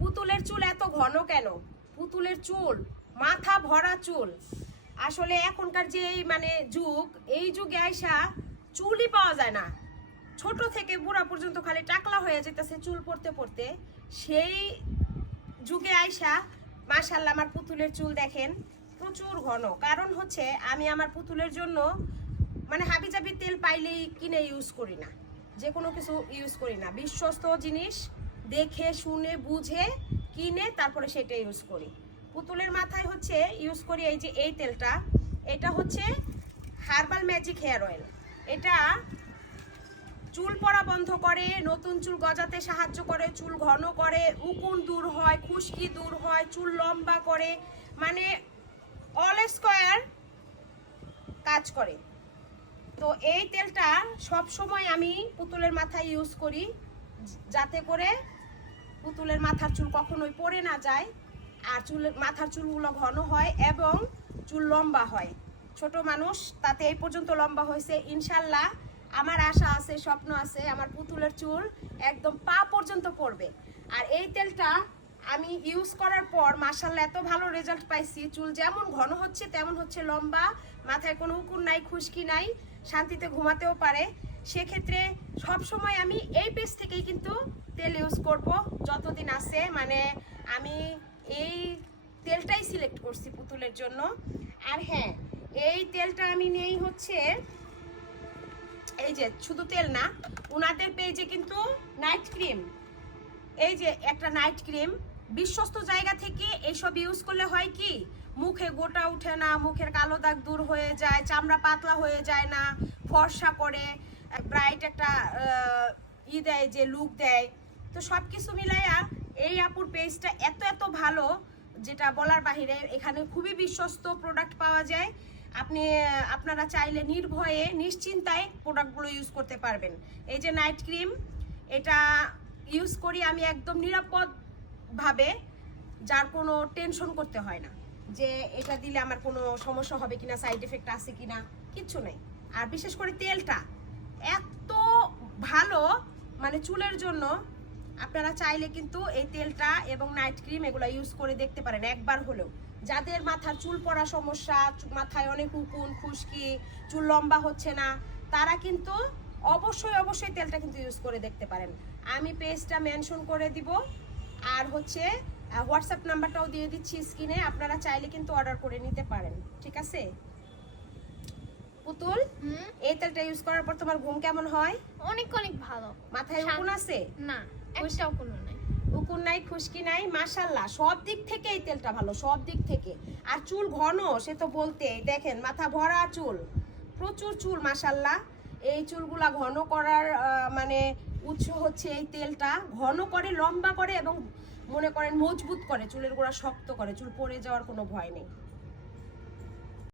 পুতুলের চুল এত ঘন কেন? পুতুলের চুল মাথা ভরা চুল। আসলে এখনকার যে মানে যুগ, এই যুগে আইসা চুলই পাওয়া যায় না। ছোট থেকে বুড়া পর্যন্ত খালি টাকলা হয়ে যেতেছে চুল পড়তে পড়তে। সেই যুগে আইসা মাশাআল্লাহ আমার পুতুলের চুল দেখেন প্রচুর ঘন। কারণ হচ্ছে আমি আমার পুতুলের জন্য মানে হাবিজাবি তেল পাইলেই কিনে ইউজ করি না, যে কোনো কিছু ইউজ করি না। বিশ্বস্ত জিনিস দেখে শুনে বুঝে কিনে তারপরে সেটা ইউজ করি। পুতুলের মাথায় হচ্ছে ইউজ করি এই যে এই তেলটা, এটা হচ্ছে হার্বাল ম্যাজিক হেয়ার অয়েল। এটা চুল পড়া বন্ধ করে, নতুন চুল গজাতে সাহায্য করে, চুল ঘন করে, উকুন দূর হয়, খুশকি দূর হয়, চুল লম্বা করে, মানে অল স্কয়ার কাজ করে। তো এই তেলটা সব সময় আমি পুতুলের মাথায় ইউজ করি, যাতে করে পুতুলের মাথার চুল কখনোই পড়ে না যায়, আর মাথার চুলগুলো ঘন হয় এবং চুল লম্বা হয়। ছোট মানুষ তাতে এই পর্যন্ত লম্বা হয়েছে। ইনশাল্লাহ আমার আশা আছে, স্বপ্ন আছে, আমার পুতুলের চুল একদম পা পর্যন্ত পড়বে। আর এই তেলটা আমি ইউজ করার পর মাশাআল্লাহ এত ভালো রেজাল্ট পাইছি, চুল যেমন ঘন হচ্ছে তেমন হচ্ছে লম্বা, মাথায় কোনো উকুন নাই, খুশকি নাই, শান্তিতে ঘুমাতেও পারে। সেক্ষেত্রে সবসময় আমি এই পেজ থেকেই কিন্তু তেল ইউজ করব যতদিন আছে। মানে আমি এই তেলটাই সিলেক্ট করছি পুতুলের জন্য। আর হ্যাঁ, এই তেলটা আমি নেই হচ্ছে এই যে শুধু তেল না, ওনাদের পেজে কিন্তু নাইট ক্রিম, এই যে একটা নাইট ক্রিম বিশ্বস্ত জায়গা থেকে এইসব ইউজ করলে হয় কি, মুখে গোটা উঠে না, মুখের কালো দাগ দূর হয়ে যায়, চামড়া পাতলা হয়ে যায় না, ফর্সা করে, ব্রাইট একটা দেয়, যে লুক দেয়। তো সব কিছু মিলাইয়া এই আপুর পেজটা এত এত ভালো, যেটা বলার বাহিরে। এখানে খুবই বিশ্বস্ত প্রোডাক্ট পাওয়া যায়। আপনারা চাইলে নির্ভয়ে নিশ্চিন্তায় প্রোডাক্টগুলো ইউজ করতে পারবেন। এই যে নাইট ক্রিম, এটা ইউজ করি আমি একদম নিরাপদভাবে, যার কোনো টেনশন করতে হয় না যে এটা দিলে আমার কোনো সমস্যা হবে কিনা, সাইড এফেক্ট আছে কিনা, কিচ্ছু নেই। আর বিশেষ করে তেলটা এত ভালো মানে চুলের জন্য, আপনারা চাইলে কিন্তু এই তেলটা এবং নাইট ক্রিম এগুলো ইউজ করে দেখতে পারেন একবার হলেও। যাদের মাথার চুল পড়া সমস্যা, মাথায় অনেক উকুন, খুশকি, চুল লম্বা হচ্ছে না, তারা কিন্তু অবশ্যই তেলটা কিন্তু ইউজ করে দেখতে পারেন। আমি পেজটা মেনশন করে দিব, আর হচ্ছে হোয়াটসঅ্যাপ নাম্বারটাও দিয়ে দিচ্ছি স্ক্রিনে, আপনারা চাইলে কিন্তু অর্ডার করে নিতে পারেন। ঠিক আছে পুতুল, এই তেলটা ইউজ করার পর তোমার ঘুম কেমন হয়? অনেক অনেক ভালো। মাথায় উকুন আছে? না, একটা উকুন নাই। উকুন নাই, খুশকি নাই, মাশাআল্লাহ সব দিক থেকে এই তেলটা ভালো, সব দিক থেকে। আর চুল ঘন, সে তো বলতে দেখেন মাথা ভরা চুল, প্রচুর চুল মাশাআল্লাহ। এই চুলগুলা ঘন করার মানে উৎস হচ্ছে এই তেলটা, ঘন করে, লম্বা করে এবং মনে করেন মজবুত করে, চুলের গোড়া শক্ত করে, চুল পড়ে যাওয়ার কোনো ভয় নেই।